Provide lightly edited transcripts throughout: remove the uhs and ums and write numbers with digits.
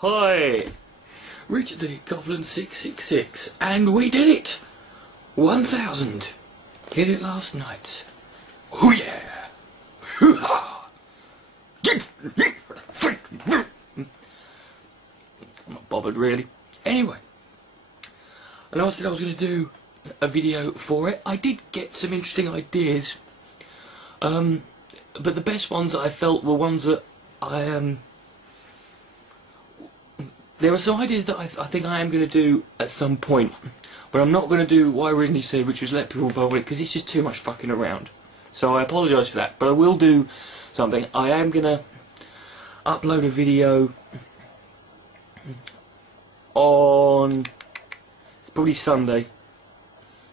Hi! Richard the Coughlan 666, and we did it! 1,000! Hit it last night. Oh yeah! Hoo-ha! I'm not bothered really. Anyway, and I said I was going to do a video for it. I did get some interesting ideas, but the best ones I felt were ones that there are some ideas that I think I am going to do at some point, but I'm not going to do what I originally said, which was let people vote on it, because it's just too much fucking around. So I apologise for that, but I will do something. I am going to upload a video on probably Sunday.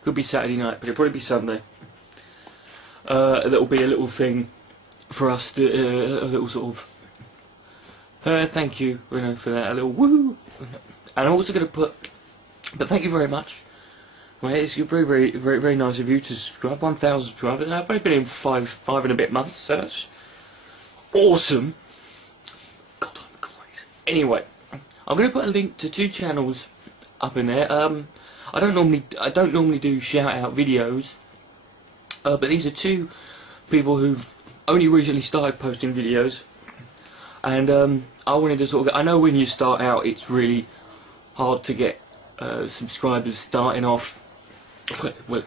Could be Saturday night, but it'll probably be Sunday. That will be a little thing for us to, a little sort of thank you, for that, a little woo. And I'm also going to put, but thank you very much. Well, it's very nice of you to subscribe. 1,000 subscribers. I've only been in five and a bit months, so that's awesome. God, I'm crazy. Anyway, I'm going to put a link to 2 channels up in there. I don't normally do shout out videos, but these are 2 people who've only recently started posting videos. And I wanted to sort of, I know when you start out it's really hard to get subscribers starting off. Well,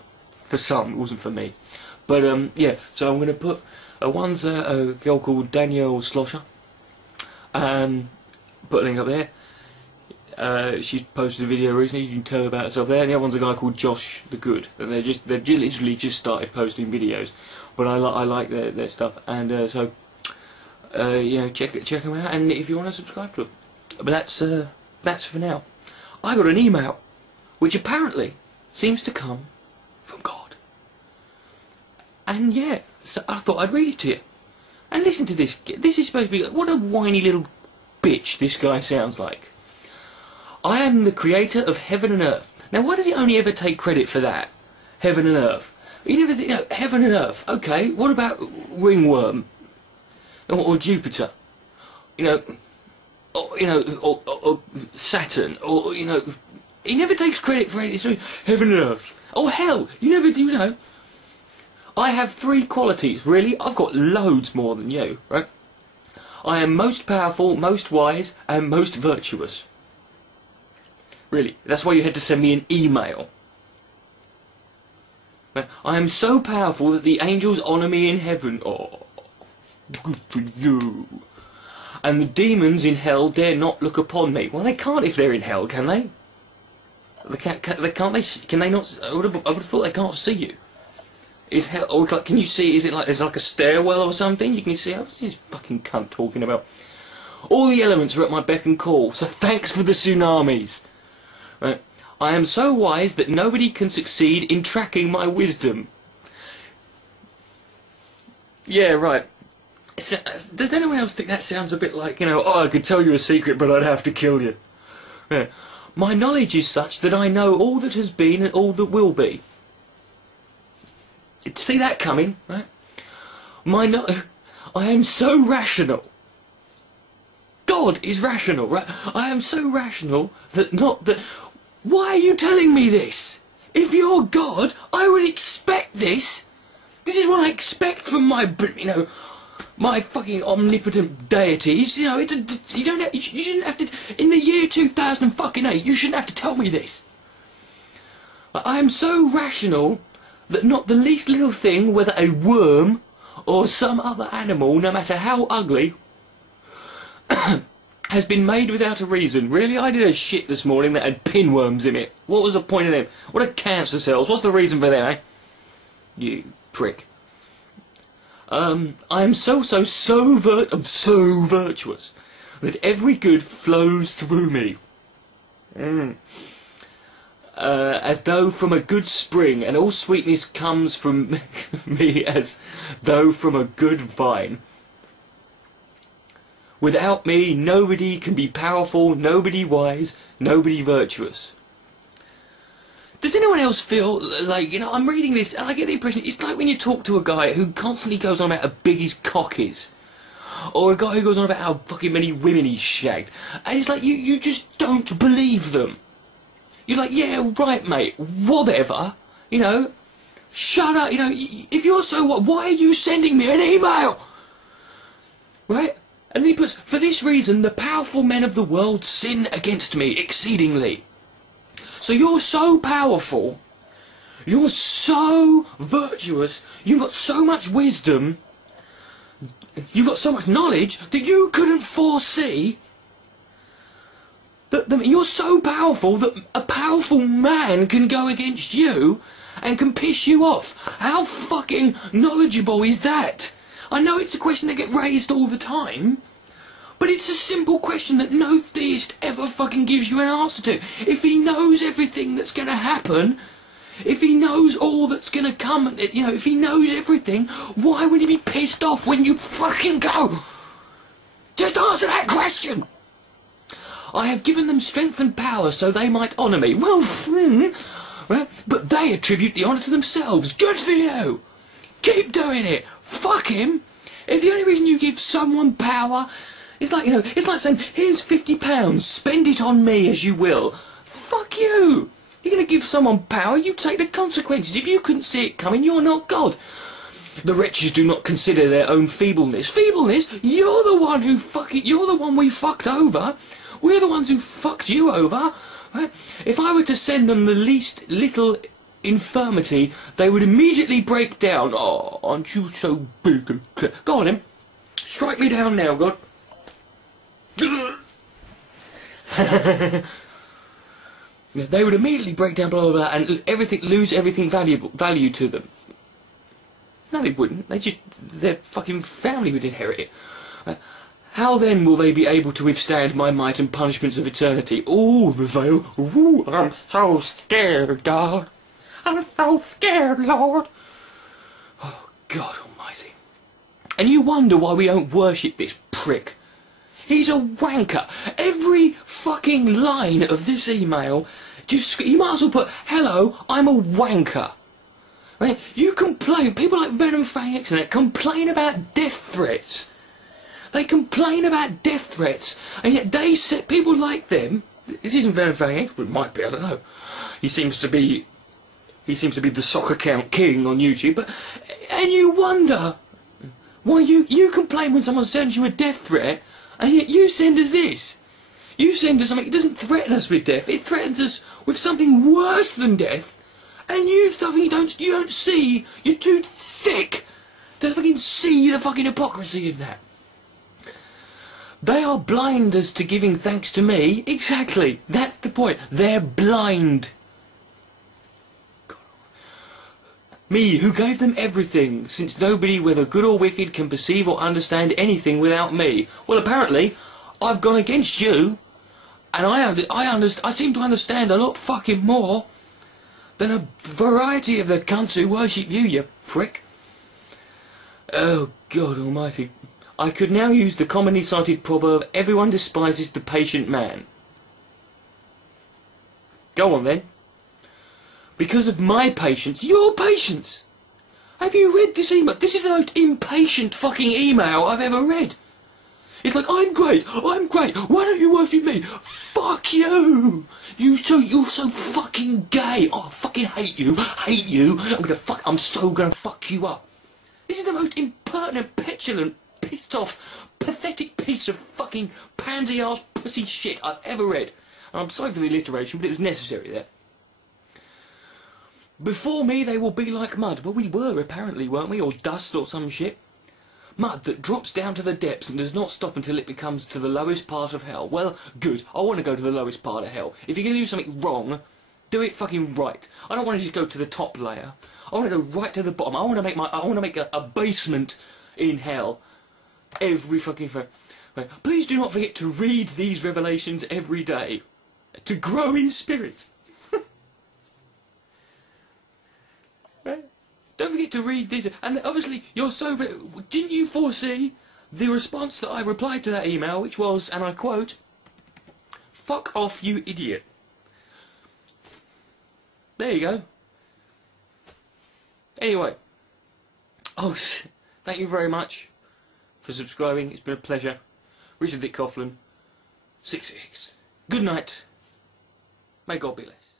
for some, it wasn't for me. But yeah, so I'm going to put, one's a girl called Danielle Slosher, put a link up there. She's posted a video recently, you can tell about herself there. And the other one's a guy called Josh the Good, and they've literally just started posting videos. But I like their stuff, and so you know, check them out, and if you want to subscribe to them. But that's for now. I got an email, which apparently seems to come from God. And yeah, so I thought I'd read it to you. And listen to this. This is supposed to be, what a whiny little bitch this guy sounds like. I am the creator of heaven and earth. Now, why does he only ever take credit for that? Heaven and earth. He never, you know, heaven and earth. Okay, what about ringworm? Or Jupiter, you know, or Saturn, or you know, he never takes credit for anything. Heaven and earth. Oh hell, you never do. You know, I have 3 qualities. Really, I've got loads more than you, right? I am most powerful, most wise, and most virtuous. Really, that's why you had to send me an email. I am so powerful that the angels honour me in heaven. Oh. Good for you. And the demons in hell dare not look upon me. Well, they can't if they're in hell, can they? Can't they? Can they not? I would have thought they can't see you. Is hell? Or like, can you see? Is it like there's like a stairwell or something? You can see. What's this fucking cunt talking about? All the elements are at my beck and call. So thanks for the tsunamis. Right. I am so wise that nobody can succeed in tracking my wisdom. Yeah, right. Does anyone else think that sounds a bit like, you know, oh, I could tell you a secret, but I'd have to kill you? Yeah. My knowledge is such that I know all that has been and all that will be. See that coming, right? I am so rational. God is rational, right? I am so rational that Why are you telling me this? If you're God, I would expect this. This is what I expect from my, you know, my fucking omnipotent deities. You know, you shouldn't have to. In the year 2008, you shouldn't have to tell me this. I am so rational that not the least little thing, whether a worm or some other animal, no matter how ugly, has been made without a reason. Really, I did a shit this morning that had pinworms in it. What was the point of them? What are cancer cells? What's the reason for them, eh? You prick. I am so virtuous that every good flows through me. As though from a good spring, and all sweetness comes from me as though from a good vine. Without me, nobody can be powerful, nobody wise, nobody virtuous. Does anyone else feel like, you know, I'm reading this and I get the impression it's like when you talk to a guy who constantly goes on about how big his cock is. or a guy who goes on about how fucking many women he's shagged, and it's like you just don't believe them. You're like, yeah, right, mate, whatever, you know, shut up, you know, if you're so what, why are you sending me an email? Right? And then he puts, for this reason, the powerful men of the world sin against me exceedingly. So you're so powerful, you're so virtuous, you've got so much wisdom, you've got so much knowledge that you couldn't foresee that you're so powerful that a powerful man can go against you and can piss you off. How fucking knowledgeable is that? I know it's a question that gets raised all the time, but it's a simple question that no theist ever fucking gives you an answer to. If he knows everything that's going to happen, if he knows all that's going to come, you know, if he knows everything, why would he be pissed off when you fucking go? Just answer that question! I have given them strength and power so they might honour me. Well, right? But they attribute the honour to themselves. Good for you! Keep doing it! Fuck him! If the only reason you give someone power, it's like, you know, it's like saying, here's £50, spend it on me as you will. Fuck you! You're going to give someone power, you take the consequences. If you couldn't see it coming, you're not God. The wretches do not consider their own feebleness. Feebleness? You're the one who you're the one we fucked over. We're the ones who fucked you over. Right? If I were to send them the least little infirmity, they would immediately break down. Oh, aren't you so big and clear? Go on, then. Strike me down now, God. They would immediately break down, blah, blah, blah, and lose everything value to them. No, they wouldn't. Their fucking family would inherit it. How then will they be able to withstand my might and punishments of eternity? Ooh, the veil. Ooh, I'm so scared, God. I'm so scared, Lord. Oh, God almighty. And you wonder why we don't worship this prick. He's a wanker. Every fucking line of this email, you might as well put, hello, I'm a wanker. Right? You complain, people like Venom Fang X and that complain about death threats. They complain about death threats, and yet they set people like them. This isn't Venom Fang X, but it might be, I don't know. He seems to be the soccer count king on YouTube, and you wonder why you complain when someone sends you a death threat, and yet you send us this. You send us something. It doesn't threaten us with death. It threatens us with something worse than death, and you don't see. You're too thick to fucking see the fucking hypocrisy in that. They are blind as to giving thanks to me. Exactly. That's the point. They're blind. Me, who gave them everything, since nobody, whether good or wicked, can perceive or understand anything without me. Well, apparently, I've gone against you, and I seem to understand a lot fucking more than a variety of the cunts who worship you, you prick. Oh, God almighty. I could now use the commonly cited proverb, everyone despises the patient man. Go on then. Because of my patience, your patience. Have you read this email? This is the most impatient fucking email I've ever read. It's like, I'm great, why don't you worship me? Fuck you! You're so fucking gay. Oh, I fucking hate you. I'm so gonna fuck you up. This is the most impertinent, petulant, pissed off, pathetic piece of fucking pansy-ass pussy shit I've ever read. And I'm sorry for the alliteration, but it was necessary there. Before me they will be like mud. Well, we were apparently, weren't we? Or dust or some shit. Mud that drops down to the depths and does not stop until it becomes to the lowest part of hell. Well, good. I want to go to the lowest part of hell. If you're going to do something wrong, do it fucking right. I don't want to just go to the top layer. I want to go right to the bottom. I want to make a basement in hell. Every fucking thing. Right. Please do not forget to read these revelations every day. To grow in spirit. Right? Don't forget to read this. And obviously, you're so... Didn't you foresee the response that I replied to that email, which was, and I quote, "Fuck off, you idiot." There you go. Anyway. Oh, thank you very much for subscribing. It's been a pleasure. Richard Dick Coughlan, 6'6". Good night. May God be less.